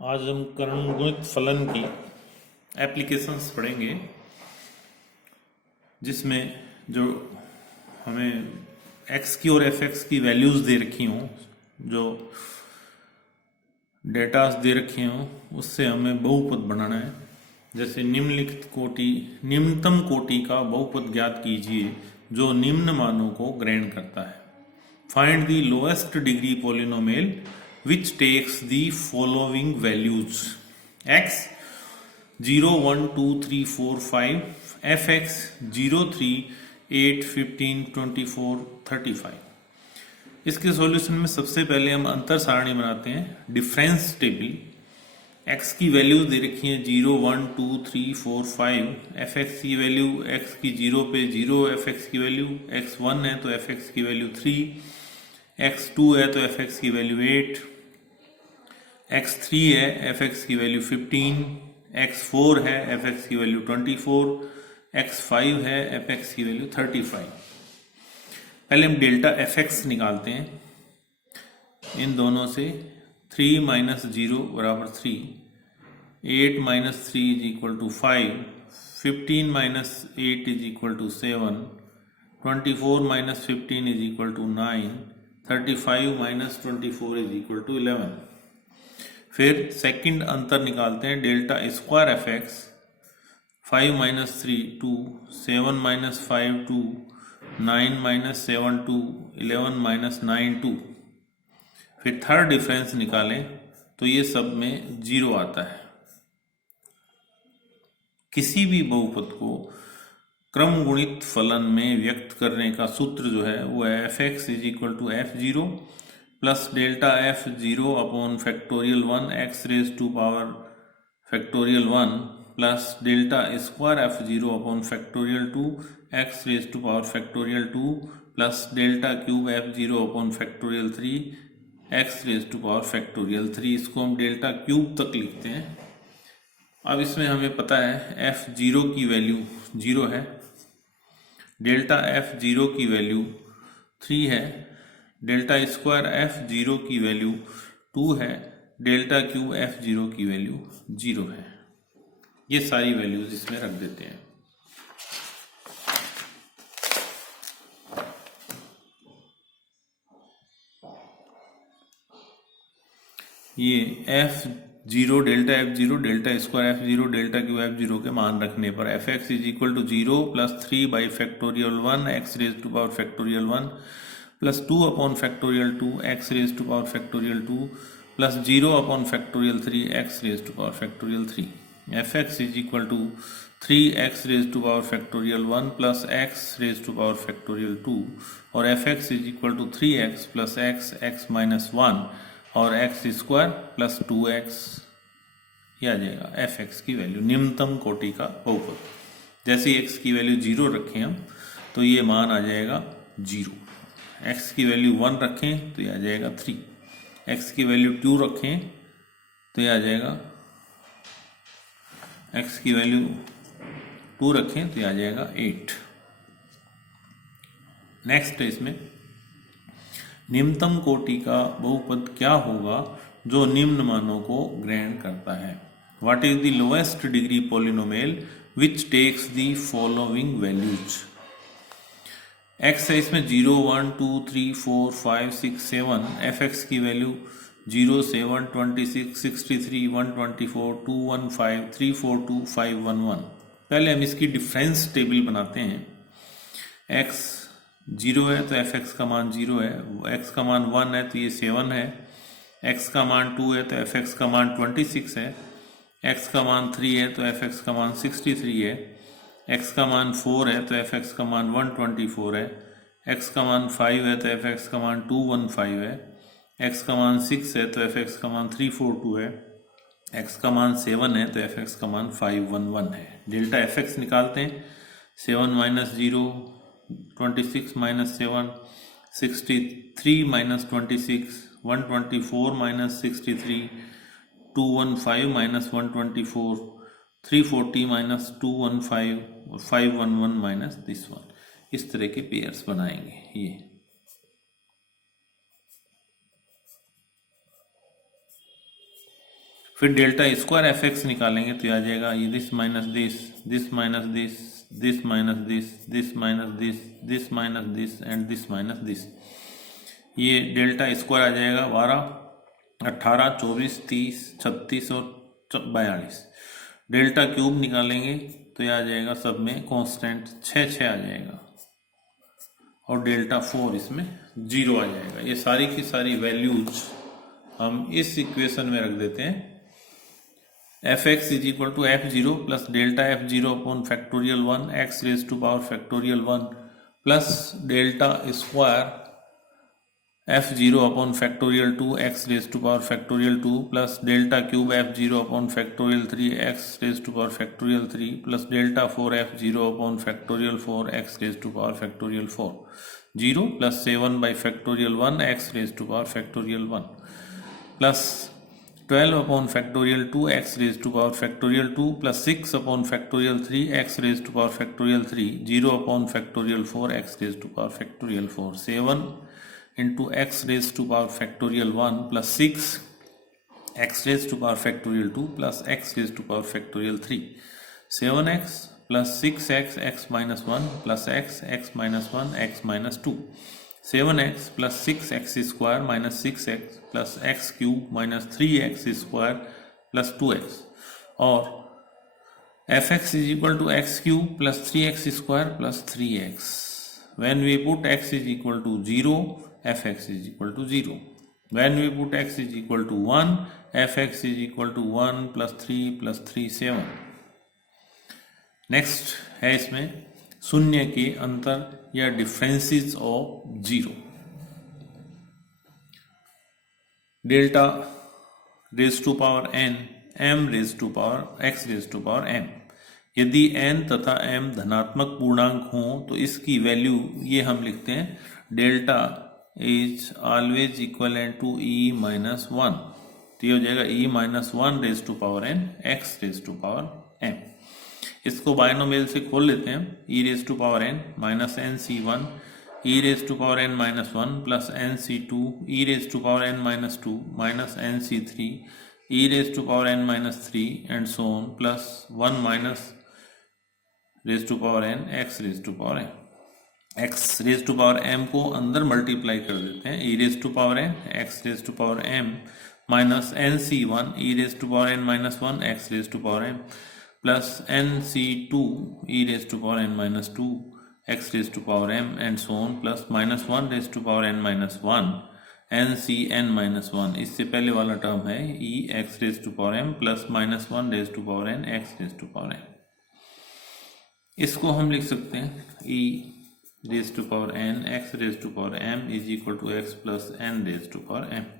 आज हम कर्ण फलन की एप्लीकेशंस पढ़ेंगे, जिसमें जो हमें x की और fx की वैल्यूज़ दे रखी हों, जो डेटास दे रखे हों, उससे हमें बहुपद बनाना है। जैसे निम्नतम कोटि का बहुपद ज्ञात कीजिए जो निम्न मानों को ग्रहण करता है। Find the lowest degree polynomial which takes the following values: x 0 1 2 3 4 5, fx 0 3 8 15 24 35। इसके सॉल्यूशन में सबसे पहले हम अंतर सारणी बनाते हैं, डिफरेंस टेबल। x की वैल्यूज दे रखी है 0 1 2 3 4 5, fx की वैल्यू x की 0 पे 0, fx की वैल्यू x 1 है तो fx की वैल्यू 3, x 2 है तो fx की वैल्यू 8, x3 है fx की वैल्यू 15, x4 है fx की वैल्यू 24, x5 है fx की वैल्यू 35। पहले हम डेल्टा fx निकालते हैं। इन दोनों से 3 माइनस 0 बराबर 3, 8 minus 3 is equal to 5, 15 minus 8 is equal to 7, 24 minus 15 is equal to 9, 35 minus 24 is equal to 11। फिर सेकंड अंतर निकालते हैं, delta square F X, 5 minus 3 2, 7 minus 5 2, 9 minus 7 2, 11 minus 9 2। फिर थर्ड डिफरेंस निकालें तो ये सब में 0 आता है। किसी भी बहुपद को क्रम गुणित फलन में व्यक्त करने का सूत्र जो है वो है F X is equal to F zero plus delta F zero upon factorial 1 X raise to power factorial 1 plus delta square F zero upon factorial 2 X raise to power factorial 2 plus delta cube F zero upon factorial 3 X raise to power factorial 3। इसको हम delta cube तक लिखते हैं। अब इसमें हमें पता है एफ जीरो की वैल्यू 0 है, डेल्टा एफ जीरो की वैल्यू 3 है, डेल्टा स्क्वायर एफ जीरो की वैल्यू 2 है, डेल्टा क्यू एफ जीरो की वैल्यू 0 है। ये सारी वैल्यूज इसमें रख देते हैं। ये F zero, delta F zero, delta square F zero, delta cube F zero के मान रखने पर F X is equal to 0 plus 3 by factorial 1 X raise to power factorial 1 plus 2 upon factorial 2 X raise to power factorial 2 plus 0 upon factorial 3 X raise to power factorial 3। F X is equal to 3 X raise to power factorial 1 plus X raise to power factorial 2 और F X is equal to 3 X plus X minus 1 और x square plus 2x, ये आ जाएगा F x की value, निम्नतम कोटि का बहुपद। जैसे x की वैल्यू 0 रखें हम तो ये मान आ जाएगा 0, x की वैल्यू 1 रखें तो ये आ जाएगा 3, x की वैल्यू 2 रखें तो ये आ जाएगा, x की वैल्यू 2 रखें तो ये आ जाएगा 8। नेक्स्ट है इसमें निम्नतम कोटि का बहुपद क्या होगा जो निम्न मानों को ग्रहण करता है। What is the lowest degree polynomial which takes the following values. X है इसमें 0 1 2 3 4 5 6 7, एफ एक्स की वैल्यू 0 7 26 63 124 215 342 511। पहले हम इसकी डिफरेंस टेबल बनाते हैं। एक्स 0 है तो एफ एक्स का मान 0 है, एक्स का मान 1 है तो ये 7 है, एक्स का मान 2 है तो एफ एक्स का मान 26 है, एक्स का मान 3 है तो एफ एक्स का मान 63 है, एक्स का मान 4 है तो एफ एक्स का मान 124 है, एक्स का मान 5 है तो एफ एक्स का मान 215 है, एक्स का मान 6 है तो एफ एक्स का मान 342 है, एक्स का मान 7 है तो एफ एक्स का मान 511 है। डेल्टा एफ एक्स निकालते हैं। 7 minus 0 26 minus 7, 63 minus 26, 124 minus 63, 215 minus 124, 340 minus 215 और 511 माइनस दिस वन। इस तरह के पेयर्स बनाएंगे ये। फिर डेल्टा स्क्वायर एफ एक्स निकालेंगे तो आ जाएगा ये this minus this, this minus this, this minus this, this minus this, this minus this and this minus this. ये डेल्टा स्क्वायर आ जाएगा 12, 18, 24, 30, 36 और 42। डेल्टा क्यूब निकालेंगे तो यह आ जाएगा सब में कांस्टेंट 6 आ जाएगा और डेल्टा 4 इसमें 0 आ जाएगा। ये सारी की सारी वैल्यूज हम इस इक्वेशन में रख देते हैं। F X is equal to f0 plus delta f0 upon factorial 1 x raise to power factorial 1 plus delta square f0 upon factorial 2 x raise to power factorial 2 plus delta cube f0 upon factorial 3 x raise to power factorial 3 plus delta 4 f0 upon factorial 4 x raise to power factorial 4 0 plus 7 by factorial 1 x raise to power factorial 1 plus 12 upon factorial 2 x raised to power factorial 2 plus 6 upon factorial 3 x raised to power factorial 3 0 upon factorial 4 x raised to power factorial 4 7 into x raised to power factorial 1 plus 6 x raised to power factorial 2 plus x raised to power factorial 3 7x plus 6x x minus 1 plus x minus 1 x minus 2 7x plus 6x square minus 6x plus x cube minus 3x square plus 2x और fx is equal to x cube plus 3x square plus 3x. When we put x is equal to 0, fx is equal to 0. When we put x is equal to 1, fx is equal to 1 plus 3 7. Next है इसमें शून्य के अंतर या differences of 0। Delta raise to power n m raise to power x raise to power m। यदि n तथा m धनात्मक पूर्णांक हों तो इसकी वैल्यू ये हम लिखते हैं delta is always equivalent to e minus 1। तो ये हो जाएगा e minus 1 raise to power n x raise to power m। इसको बायनोमियल से खोल लेते हैं। e raise to power n minus N C 1 e raise to power n minus 1 plus N C 2 e raise to power n minus 2 minus N C 3 e raise to power n minus 3 and so on plus 1 minus raise to power n x raise to power m। x raise to power m को अंदर multiply कर देते हैं। e raise to power n x raise to power m minus N C 1 e raise to power n minus 1 x raise to power m plus nc2 e raised to power n minus 2 x raised to power m and so on plus minus 1 raised to power n minus 1 ncn minus 1। इससे पहले वाला term है e x raised to power m plus minus 1 raised to power n x raised to power m। इसको हम लिख सकते हैं e raised to power n x raised to power m is equal to x plus n raised to power m।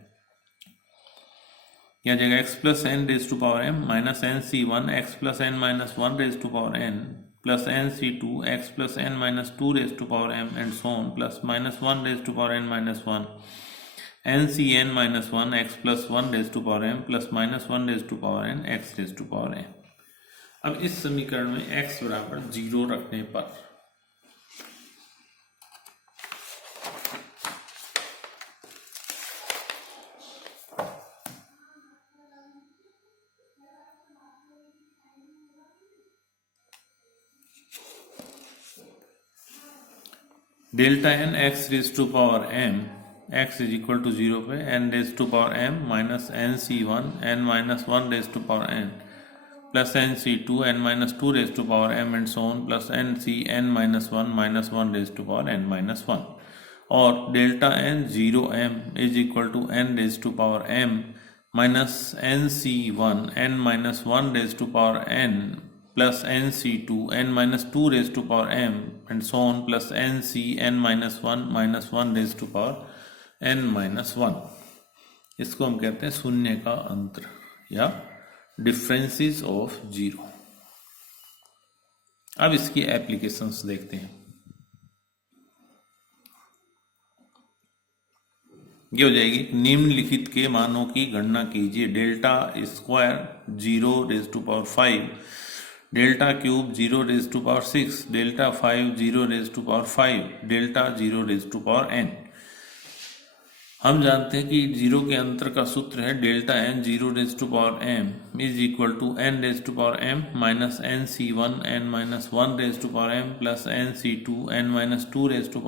यह जगह x plus N raise to power m minus N C 1 X plus N minus 1 raise to power n plus N C 2 X plus N minus 2 raise to power m and so on plus minus 1 raise to power n minus 1 N C N minus 1 X plus 1 raise to power m plus minus 1 raise to power n X raise to power m। अब इस समीकरण में x बराबर 0 रखने पर delta N X raise to power m x is equal to 0 पे n raise to power m minus N C 1 n minus 1 raise to power n plus N C 2 n minus 2 raise to power m and so on plus N C n minus 1 minus 1 raise to power n minus 1 और delta n 0 m is equal to n raise to power m minus N C 1 n minus 1 raise to power n plus nc2 n minus 2 raised to power m and so on plus nc n minus 1 raised to power n minus 1। इसको हम कहते हैं शून्य का अंतर या differences of 0। अब इसकी एप्लीकेशंस देखते हैं। ये हो जाएगी निम्नलिखित के मानों की गणना कीजिए। Delta square 0 raise to power 5 delta cube 0 raise to power 6 delta 5 0 raise to power 5 delta 0 raise to power n। हम जानते हैं कि जीरो के अंतर का सूत्र है delta N 0m is equal to n minus NC1 n-1 plus NC2 n-2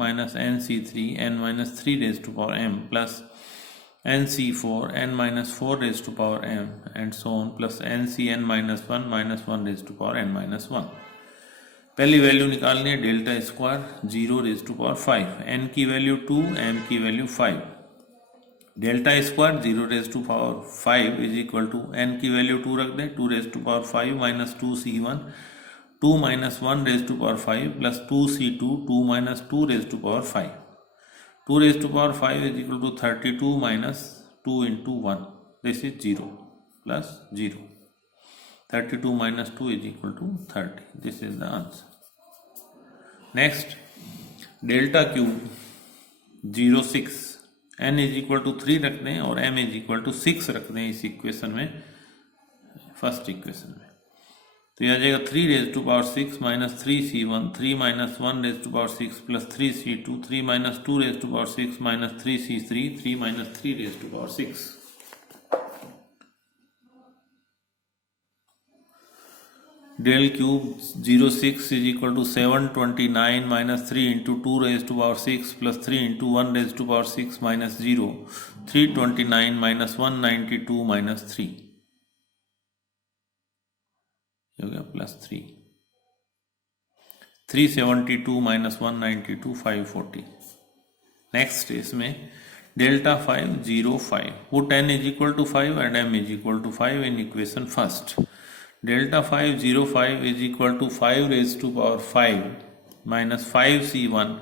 minus NC3 n-3 plus NC4 n-4 and so on plus NCn -1 पहली वैल्यू निकालनी है डेल्टा स्क्वायर 0 n की वैल्यू 2 m की value 5 delta square 0 is equal to n की value 2 रख दें 2 minus 2c1 2 minus 1 plus 2c2 2 minus 2 is equal to 32 minus 2 into 1 this is 0 plus 0 32 minus 2 is equal to 30. This is the answer. Next, delta cube 0.6 n is equal to 3 रख दें और m is equal to 6 रख दें इस equation में, first equation में, तो यह आ जाएगा 3 raised to power 6 minus 3c1 3 minus 1 raised to power 6 plus 3c2 3 minus 2 raised to power 6 minus 3c3 3 minus 3 raised to power 6. Del cube 0.6 is equal to 729 minus 3 into 2 raised to power 6 plus 3 into 1 raised to power 6 minus 0 329 minus 192 minus 3 हो गया plus 3 372 minus 192 540. Next इसमें delta 5 0 5 put n is equal to 5 and m is equal to 5 in equation first. Delta 5 0 5 is equal to 5 raised to power 5 minus 5c1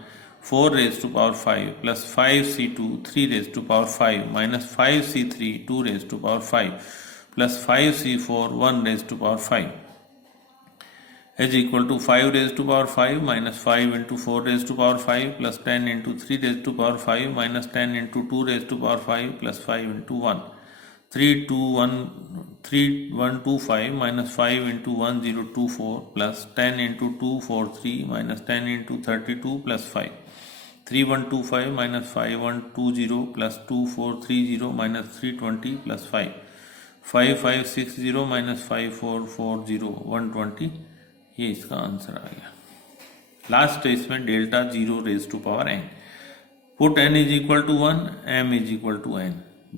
4 raised to power 5 plus 5c2 3 raised to power 5 minus 5c3 2 raised to power 5 plus 5c4 1 raised to power 5 is equal to 5 raised to power 5 minus 5 into 4 raised to power 5 plus 10 into 3 raised to power 5 minus 10 into 2 raised to power 5 plus 5 into 1 3125 minus 5 into 1024 plus 10 into 243 minus 10 into 32 plus 5 3125 minus 5120 plus 2430 minus 320 plus 5 5560 minus 5440 120 ये इसका answer आ गया. Last है इसमें delta 0 raised to power n. Put n is equal to 1 m is equal to n.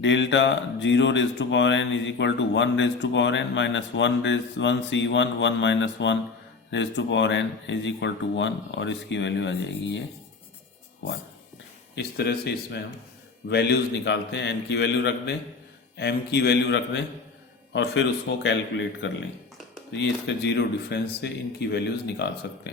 Delta 0 raised to power n is equal to 1 raised to power n minus 1c1 1 minus 1 raised to power n is equal to 1 और इसकी value आ जाएगी ये 1. इस तरह से इसमें हम values निकालते हैं. n की वैल्यू रख दें, m की वैल्यू रख दें और फिर उसको कैलकुलेट कर लें. तो ये इसका जीरो डिफरेंस से इनकी वैल्यूज निकाल सकते हैं.